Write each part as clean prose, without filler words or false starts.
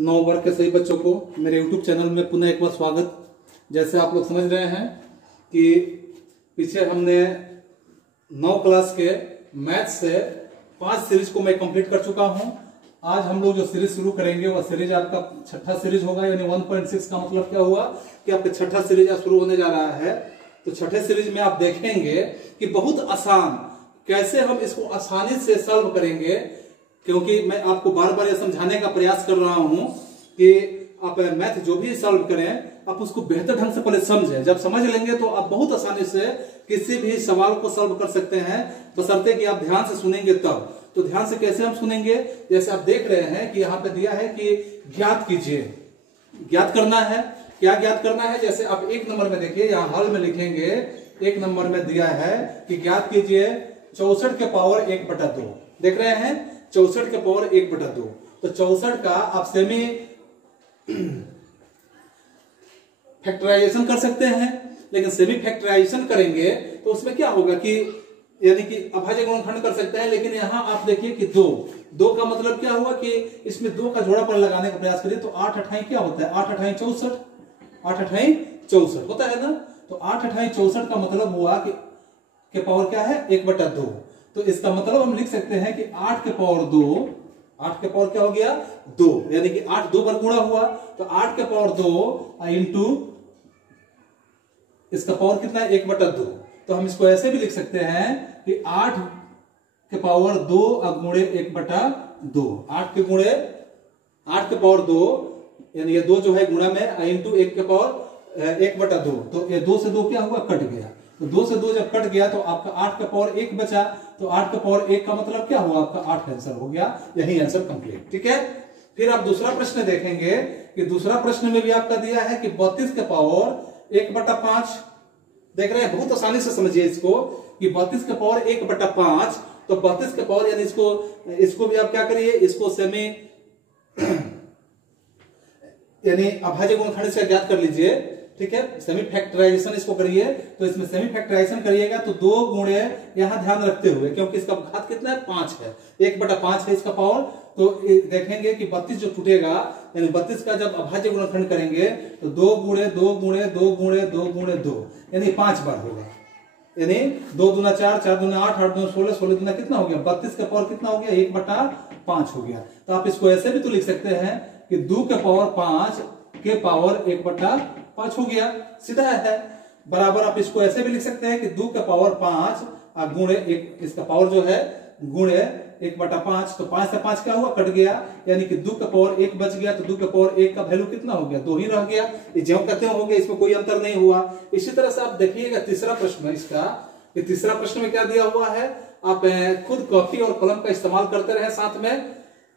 9 वर्ग के सभी बच्चों को मेरे YouTube चैनल में पुनः एक बार स्वागत। जैसे आप लोग समझ रहे हैं कि पीछे हमने 9 क्लास के मैथ से 5 सीरीज को मैं कंप्लीट कर चुका हूं। आज हम लोग जो सीरीज शुरू करेंगे वह सीरीज आपका छठा सीरीज होगा, यानी 1.6 का मतलब क्या हुआ कि आपका छठा सीरीज शुरू होने जा रहा है। तो छठे सीरीज में आप देखेंगे कि बहुत आसान कैसे हम इसको आसानी से सॉल्व करेंगे, क्योंकि मैं आपको बार बार यह समझाने का प्रयास कर रहा हूं कि आप मैथ जो भी सॉल्व करें आप उसको बेहतर ढंग से पहले समझें। जब समझ लेंगे तो आप बहुत आसानी से किसी भी सवाल को सॉल्व कर सकते हैं, बशर्ते कि आप ध्यान से सुनेंगे तब। तो ध्यान से कैसे हम सुनेंगे, जैसे आप देख रहे हैं कि यहाँ पे दिया है कि ज्ञात कीजिए, ज्ञात करना है। क्या ज्ञात करना है, जैसे आप 1 नंबर में देखिए, यहाँ हल में लिखेंगे 1 नंबर में दिया है कि ज्ञात कीजिए 64 के पावर 1/2। देख रहे हैं 64 के पावर 1/2। तो 64 का आप सेमी फैक्टराइजेशन कर सकते हैं, लेकिन सेमी फैक्टराइजेशन करेंगे तो उसमें क्या होगा कि यानी कि अभाज्य गुणनखंड कर सकते हैं। लेकिन यहां आप देखिए कि 2 का मतलब क्या हुआ कि इसमें 2 का जोड़ापन लगाने का प्रयास करिए तो 8 अठाई क्या होता है, 8 अठाई 64, 8 अठाई 64 होता है ना। तो 8 अठाई 64 का मतलब हुआ कि के पावर क्या है 1/2। तो इसका मतलब हम लिख सकते हैं कि 8 के पावर 2, 8 के पावर क्या हो गया 2, यानी कि 8 2 बार गुणा हुआ तो 8 के पावर 2 इंटू इसका पावर कितना है 1/2। तो हम इसको ऐसे भी लिख सकते हैं कि 8 के पावर 2 गुणे 1/2, 8 के पावर 2 यानी ये 2 जो है गुणा में इंटू 1 के पावर 1/2। तो ये 2 से 2 क्या हुआ, कट गया। तो 2 से 2 जब कट गया तो आपका 8 का पावर 1 बचा। तो 8 का पावर 1 का मतलब क्या हुआ, आपका 8 आंसर हो गया। यही आंसर कंप्लीट, ठीक है। फिर आप दूसरा प्रश्न देखेंगे कि दूसरा प्रश्न में भी आपका दिया है कि 32 के पावर 1/5। देख रहे हैं, बहुत आसानी से समझिए इसको कि 32 के पावर 1/5। तो 32 के पावर यानी इसको भी आप क्या करिए, इसको सेमी यानी अभाज्य गुणनखंड से ज्ञात कर लीजिए, ठीक है। सेमी फैक्टराइजेशन इसको करिए। तो इसमें सेमी फैक्टराइजेशन करिएगा तो 2 गुणे यहां ध्यान रखते हुए, क्योंकि इसका घात कितना है 5 है, 1/5 है इसका पावर। तो देखेंगे कि 32 जो टूटेगा यानी 32 का जब अभाज्य गुणनखंड करेंगे तो 2 गुणे 2 गुणे 2 गुणे 2 गुणे 2 यानी 5 बार होगा। यानी 2 दूना 4, 4 दूना 8, 8 दूना 16, 16 दूना कितना हो गया 32 का पावर कितना हो गया 1/5 हो गया। तो आप इसको ऐसे भी तो लिख सकते हैं कि 2 के पावर 5 के पावर 1/5 हो गया, सीधा है। बराबर आप इसको ऐसे भी लिख सकते हैं कि 2 के पावर 5 गुणे 1, इसका पावर जो है गुणे 1/5। तो 5 से 5 क्या हुआ, कट गया, यानी कि 2 का पावर 1 बच गया। तो 2 का पावर 1 का वैल्यू कितना हो गया, 2 ही रह गया। ये ज्यों कहते हो गया, इसमें कोई अंतर नहीं हुआ। इसी तरह से आप देखिएगा तीसरा प्रश्न में इसका, कि तीसरा प्रश्न में क्या दिया हुआ है। आप खुद कॉपी और कलम का इस्तेमाल करते रहे साथ में,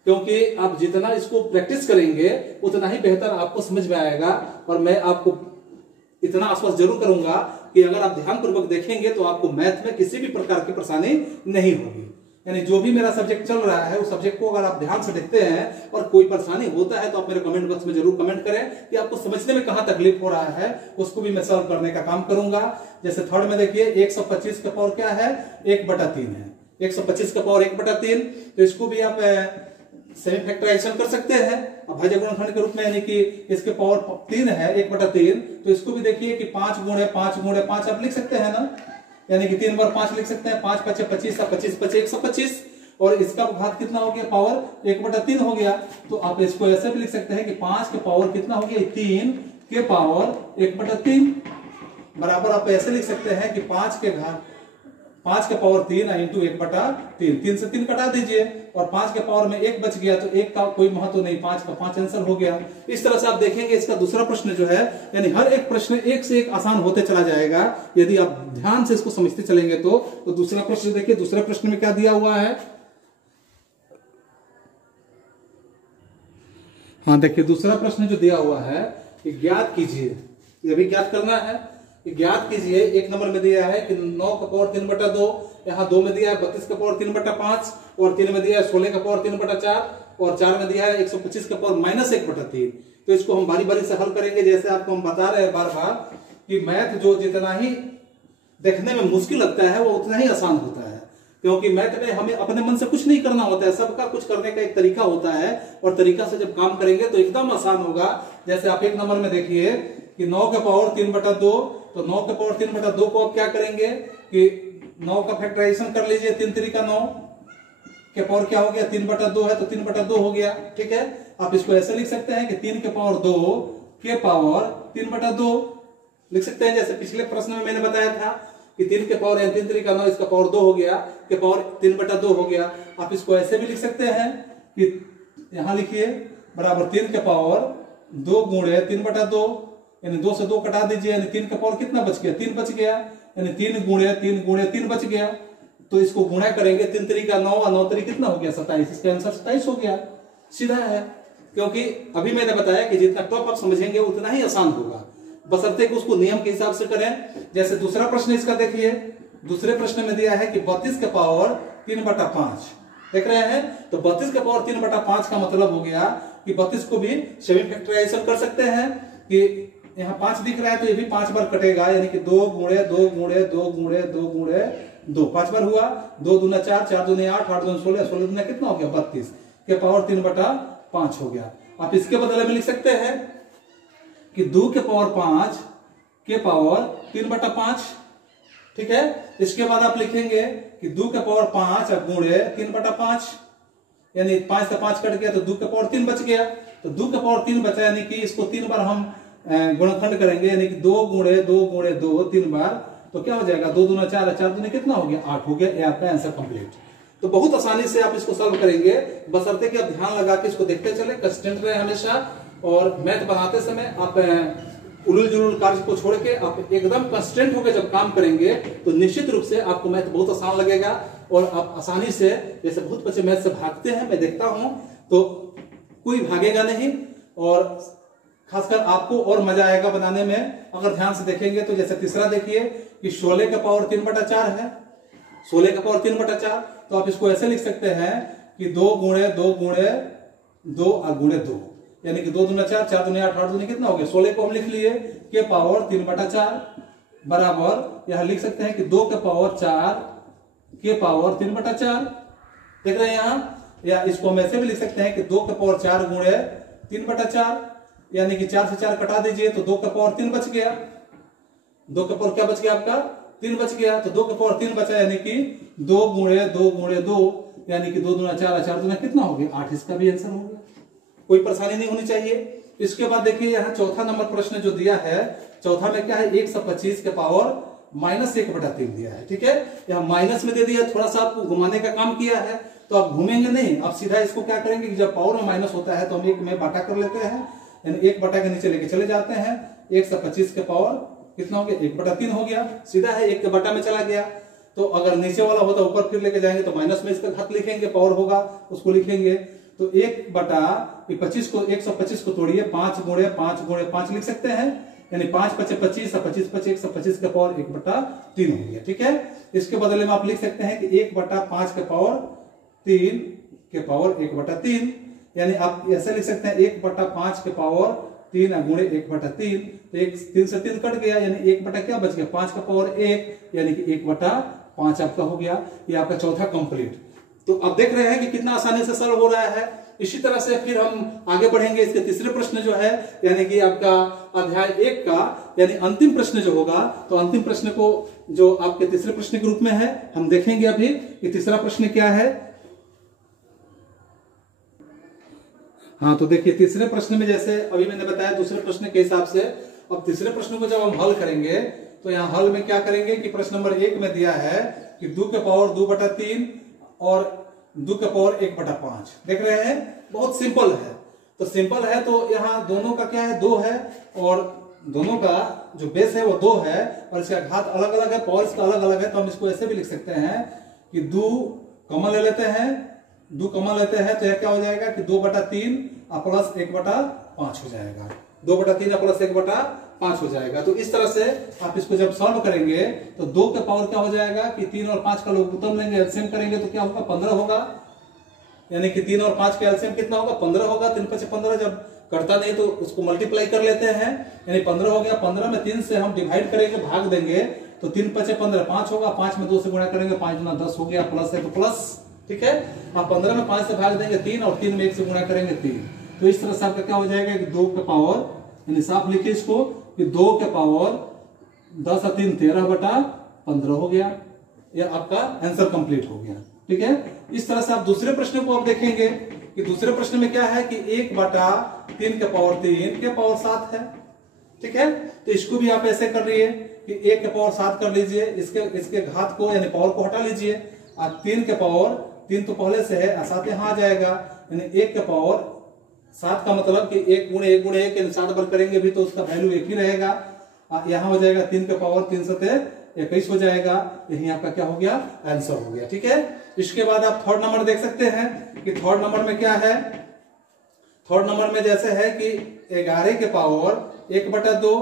क्योंकि आप जितना इसको प्रैक्टिस करेंगे उतना ही बेहतर आपको समझ में आएगा। और मैं आपको इतना आश्वस्त जरूर करूंगा कि अगर आप ध्यानपूर्वक देखेंगे तो आपको मैथ में किसी भी प्रकार की परेशानी नहीं होगी। यानी जो भी मेरा सब्जेक्ट चल रहा है उस सब्जेक्ट को अगर आप ध्यान से देखते हैं और कोई परेशानी होता है तो आप मेरे कमेंट बॉक्स में जरूर कमेंट करें कि आपको समझने में कहां तकलीफ हो रहा है, उसको भी मैं सॉल्व करने का काम करूंगा। जैसे थर्ड में देखिए 125 का पावर क्या है 1/3 है, 125 का पावर 1/3। तो इसको भी आप सेमी फैक्टराइजेशन कर सकते हैं अभाज्य गुणनखंड के रूप में, यानी कि इसके पावर 3 है 1/3। तो इसको भी देखिए कि 5 गुणे 5 गुणे 5 आप लिख सकते हैं ना, यानी कि 3 बार 5 लिख सकते हैं, 5 × 5 = 25, 25 × 5 = 125। और इसका घात कितना हो गया, पावर 1/3 हो गया। तो आप इसको ऐसे भी लिख सकते हैं कि 5 के पावर कितना हो गया 3 के पावर 1/3। बराबर आप ऐसे लिख सकते हैं कि 5 के पावर 3 इंटू 1/3, 3 से 3 कटा दीजिए और 5 के पावर में 1 बच गया तो 1 का कोई महत्व नहीं, 5 का 5 आंसर हो गया। इस तरह से आप देखेंगे इसका दूसरा प्रश्न जो है, यानी हर एक प्रश्न एक से एक आसान होते चला जाएगा यदि आप ध्यान से इसको समझते चलेंगे तो दूसरा प्रश्न देखिए, दूसरे प्रश्न में क्या दिया हुआ है। हाँ देखिए, दूसरा प्रश्न जो दिया हुआ है कि ज्ञात कीजिए, ये भी ज्ञात करना है। ज्ञात कीजिए 1 नंबर में दिया है कि 9 का पावर 3/2, यहाँ 2 में दिया है 32 का पावर 3/5 और 3 में दिया है 16 का पावर 3/4 और 4 में दिया है 125 का पावर -1/3। तो इसको हम बारी बारी से हल करेंगे। जैसे आपको हम बता रहे हैं बार बार कि मैथ जो जितना ही देखने में मुश्किल लगता है वो उतना ही आसान होता है, क्योंकि मैथ में हमें अपने मन से कुछ नहीं करना होता है, सबका कुछ करने का एक तरीका होता है, और तरीका से जब काम करेंगे तो एकदम आसान होगा। जैसे आप एक नंबर में देखिए कि 9 के पावर 3/2, तो 9 के पावर 3/2 को आप क्या करेंगे कि 9 का फैक्टराइजेशन कर लीजिए। 3 3 का 9 के पावर क्या हो गया, 3/2 है तो 3/2 हो गया। ठीक है, आप इसको ऐसे लिख सकते हैं कि 3 के पावर 2 के पावर 3/2 लिख सकते हैं। जैसे पिछले प्रश्न में मैंने बताया था कि 3 के पावर 3 3 का 9, इसका पावर 2 हो गया, के पावर 3/2 हो गया। आप इसको ऐसे भी लिख सकते हैं कि यहां लिखिए बराबर 3 के पावर 2 गुणे 3/2, यानी 2 से 2 कटा दीजिए, यानी 3 का पावर कितना बच गया, 3 बच गया, यानी 3 गुणे 3 बच गया। तो इसको गुणा करेंगे, 3 3 का 9 और 9 3 कितना हो गया, 27। इसका आंसर 27 हो गया, सीधा है। क्योंकि अभी मैंने बताया कि जितना टॉप आप समझेंगे उतना ही आसान होगा, बशर्ते कि उसको नियम के हिसाब से करें। जैसे दूसरा प्रश्न इसका देखिए, दूसरे प्रश्न में दिया है कि 32 के पावर 3/5 देख रहे हैं। तो 32 के पावर 3/5 का मतलब हो गया कि 32 को भी सेमी फैक्टराइजेशन कर सकते हैं कि यहाँ 5 दिख रहा है तो ये भी 5 बार कटेगा, यानी कि 2 गुणे 2 गुणे 2 गुणे 2 गुणे 2 5 बार हुआ। 2 दूना 4, 4 दूने 8, 8 दूने 16, 16 दूना कितना हो गया, 32 के पावर 3/5 हो गया। आप इसके बदले में लिख सकते हैं कि 2 के पावर 5 के पावर 3/5। ठीक है, इसके बाद आप लिखेंगे कि 2 के पावर 5 गुणे 3/5, यानी 5 से 5 कट गया तो 2 के पावर 3 बच गया। तो 2 के पावर 3 बचा, यानी कि इसको 3 बार हम गुणनखंड करेंगे, यानी कि 2 गुणे 2 गुणे 2 3 बार, तो क्या हो जाएगा, 2 दूना 4, 4 दूने कितना हो गया, 8 हो गया। ये आपका आंसर कंप्लीट। तो बहुत आसानी से आप इसको सॉल्व करेंगे, बशर्ते कि आप ध्यान लगा के इसको देखते चले, कंसिस्टेंट रहे हमेशा। और मैथ बनाते समय आप उलूल जुलूल कार्य को छोड़ के आप एकदम कंसिस्टेंट होकर जब काम करेंगे तो निश्चित रूप से आपको मैथ बहुत आसान लगेगा, और आप आसानी से, जैसे बहुत बच्चे मैथ से भागते हैं, मैं देखता हूं, तो कोई भागेगा नहीं, और खासकर आपको और मजा आएगा बनाने में अगर ध्यान से देखेंगे। तो जैसे तीसरा देखिए कि 16 का पावर 3/4 है, 16 का पावर 3/4, तो आप इसको ऐसे लिख सकते हैं कि 2 गुणे 2 गुणे 2 और गुणे 2, यानी कि 2 दूना 4, 4 दूने 8, 8 दूने कितना हो गया, 16 को हम लिख लिए के पावर 3/4 बराबर, यहां लिख सकते हैं कि 2 के पावर 4 के पावर 3/4 देख रहे हैं यहां। या इसको हम ऐसे भी लिख सकते हैं कि 2 के पावर 4 गुणे 3/4, यानी कि 4 से 4 कटा दीजिए तो 2 के पावर 3 बच गया। 2 के पावर क्या बच गया आपका, 3 बच गया। तो 2 के पावर 3 बचा, यानी कि 2 गुणे 2 गुणे 2, यानी कि 2 दूना 4, 4 दूना कितना हो गया, 8। इसका भी आंसर हो गया, कोई परेशानी नहीं होनी चाहिए। इसके बाद देखिए यहाँ चौथा नंबर प्रश्न जो दिया है, चौथा में क्या है, 125 के पावर -1/3 दिया है। ठीक है, यहाँ माइनस में दे दिया, थोड़ा सा आपको घुमाने का काम किया है, तो आप घूमेंगे नहीं, आप सीधा इसको क्या करेंगे कि जब पावर में माइनस होता है तो हम 1 में बाटा कर लेते हैं, यानी 1 बटा के नीचे लेके चले जाते हैं। 125 के पावर कितना हो गया, 1/3 हो गया, सीधा है 1 के बटा में चला गया। तो अगर नीचे वाला होता ऊपर फिर लेके जाएंगे तो माइनस में इसका घात लिखेंगे, पावर होगा उसको लिखेंगे। तो 1/25 को 125 को तोड़िए, 5 गुणे 5 गुणे 5 लिख सकते हैं, यानी 5 × 25 और 25 × 125 का पावर 1/3 हो गया। ठीक है, इसके बदले में आप लिख सकते हैं कि 1/5 के पावर 3 के पावर 1/3, यानी आप ऐसे लिख सकते हैं 1/5 के पावर 3 गुणे 1/3, तो 3 से 3 कट गया, यानी 1 बटा क्या बच गया, 5 का पावर 1, यानी कि 1/5 आपका हो गया। ये आपका चौथा कंप्लीट। तो आप देख रहे हैं कि कितना आसानी से सॉल्व हो रहा है। इसी तरह से फिर हम आगे बढ़ेंगे। इसके तीसरे प्रश्न जो है, यानी कि आपका अध्याय 1 का यानी अंतिम प्रश्न जो होगा, तो अंतिम प्रश्न को जो आपके तीसरे प्रश्न के रूप में है हम देखेंगे अभी कि तीसरा प्रश्न क्या है। हाँ, तो देखिए तीसरे प्रश्न में जैसे अभी मैंने बताया दूसरे प्रश्न के हिसाब से, अब तीसरे प्रश्न को जब हम हल करेंगे तो यहाँ हल में क्या करेंगे कि प्रश्न नंबर 1 में दिया है कि 2 के पावर 2/3 और 2 के पावर 1/5 देख रहे हैं, बहुत सिंपल है। तो सिंपल है तो यहाँ दोनों का क्या है, 2 है, और दोनों का जो बेस है वो 2 है, और इसका घात अलग अलग है, पावर इसका अलग अलग है। तो हम इसको ऐसे भी लिख सकते हैं कि 2 कॉमन ले लेते हैं, 2 कॉमन लेते हैं तो यह क्या हो जाएगा कि 2/3 प्लस 1/5 हो जाएगा, 2/3 प्लस 1/5 हो जाएगा। तो इस तरह से आप इसको जब सॉल्व करेंगे तो 2 के पावर क्या हो जाएगा कि 3 और 5 का लघुत्तम लेंगे, एलसीएम करेंगे तो क्या होगा, 15 होगा, यानी कि 3 और 5 का एलसीएम कितना होगा, 15 होगा। 3 × 5 = 15, जब करता नहीं तो उसको मल्टीप्लाई कर लेते हैं, यानी 15 हो गया। 15 में 3 से हम डिवाइड करेंगे, भाग देंगे तो 3 5 15, 5 होगा, 5 में 2 से गुणा करेंगे, 5 गुना 10 हो गया, प्लस है तो प्लस, ठीक है। आप 15 में 5 से भाग देंगे 3 और 3 में 1 से गुणा करेंगे 3। तो इस तरह से आपका क्या हो जाएगा कि 2 के पावर, यानी साफ लिखिए इसको कि 2 के पावर 10 और 3 13/15 हो गया। यह आपका आंसर कंप्लीट हो गया, ठीक है। इस तरह से आप दूसरे प्रश्न को आप देखेंगे कि दूसरे प्रश्न में क्या है कि 1/3 के पावर 3 के पावर 7 है, ठीक है। तो इसको भी आप ऐसे कर रही कि 1 के पावर 7 कर लीजिए, इसके घात को यानी पावर को हटा लीजिए, और 3 के पावर 3 तो पहले से है, 7 यहां आ जाएगा, यानी 1 के पावर 7 का मतलब कि 1 गुणे 1 गुणे 1 7 बार करेंगे भी तो उसका वैल्यू 1 ही रहेगा। यहां हो जाएगा 3 के पावर 3 7 21 हो जाएगा। यही आपका क्या हो गया, आंसर हो गया, ठीक है। इसके बाद आप थर्ड नंबर देख सकते हैं कि थर्ड नंबर में क्या है। थर्ड नंबर में जैसे है कि 11 के पावर 1/2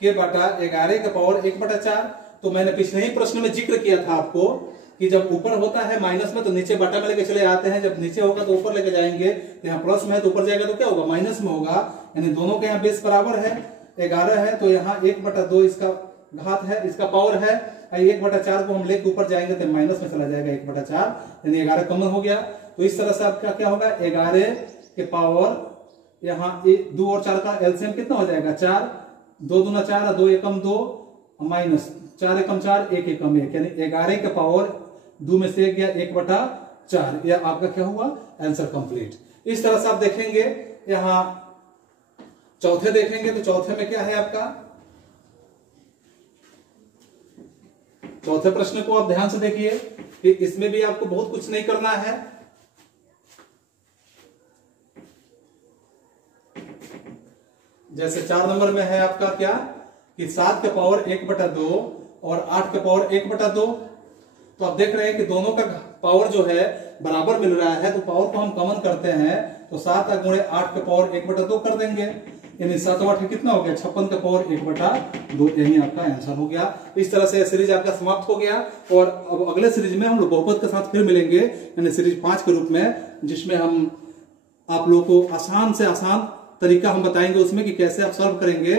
के बटा 11 के पावर 1/4। तो मैंने पिछले ही प्रश्न में जिक्र किया था आपको कि जब ऊपर होता है माइनस में तो नीचे बटा में लेके चले आते हैं, जब नीचे होगा तो ऊपर लेके जाएंगे। तो यहाँ प्लस में है तो ऊपर जाएगा तो क्या होगा, माइनस में होगा, यानी दोनों के यहाँ बेस बराबर है, 11 है तो यहाँ 1/2 इसका घात है, इसका पावर है, 1/4 को हम लेके ऊपर जाएंगे तो माइनस में चला जाएगा 1/4, यानी 11 कॉमन हो गया। तो इस तरह से आपका क्या होगा, 11 के पावर यहाँ 2 और 4 का एलसीएम कितना हो जाएगा, 4, 2 दूना 4, 2 एकम 2, माइनस 4 एकम 4, 1 एकम 1, यानी 11 के पावर 2 में से 1 गया 1/4। यह आपका क्या हुआ, आंसर कंप्लीट। इस तरह से आप देखेंगे। यहाँ चौथे देखेंगे तो चौथे में क्या है आपका, चौथे प्रश्न को आप ध्यान से देखिए कि इसमें भी आपको बहुत कुछ नहीं करना है। जैसे 4 नंबर में है आपका क्या कि 7 के पावर 1/2 और 8 के पावर 1/2। तो आप देख रहे हैं कि दोनों का पावर जो है बराबर मिल रहा है, तो पावर को हम कॉमन करते हैं तो 7 गुणे 8 के पावर 1/2 कर देंगे, यानी 7 8 कितना हो गया, 56 के पावर 1/2, यही आपका आंसर हो गया। इस तरह से सीरीज आपका समाप्त हो गया। और अब अगले सीरीज में हम लोग बहुपद के साथ फिर मिलेंगे, यानी सीरीज 5 के रूप में, जिसमें हम आप लोगों को आसान से आसान तरीका हम बताएंगे उसमें कि कैसे आप सॉल्व करेंगे,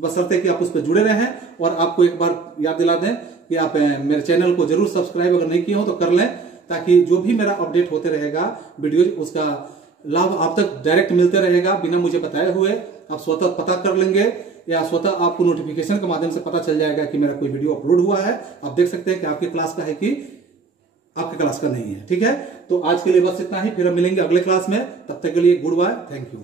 बशर्ते कि आप उस पर जुड़े रहें। और आपको एक बार याद दिला दें कि आप मेरे चैनल को जरूर सब्सक्राइब अगर नहीं किए हो तो कर लें, ताकि जो भी मेरा अपडेट होते रहेगा वीडियो, उसका लाभ आप तक डायरेक्ट मिलते रहेगा बिना मुझे बताए हुए। आप स्वतः पता कर लेंगे या स्वतः आपको नोटिफिकेशन के माध्यम से पता चल जाएगा कि मेरा कोई वीडियो अपलोड हुआ है। आप देख सकते हैं कि आपकी क्लास का है कि आपके क्लास का नहीं है, ठीक है। तो आज के लिए बस इतना ही, फिर हम मिलेंगे अगले क्लास में। तब तक के लिए गुड बाय, थैंक यू।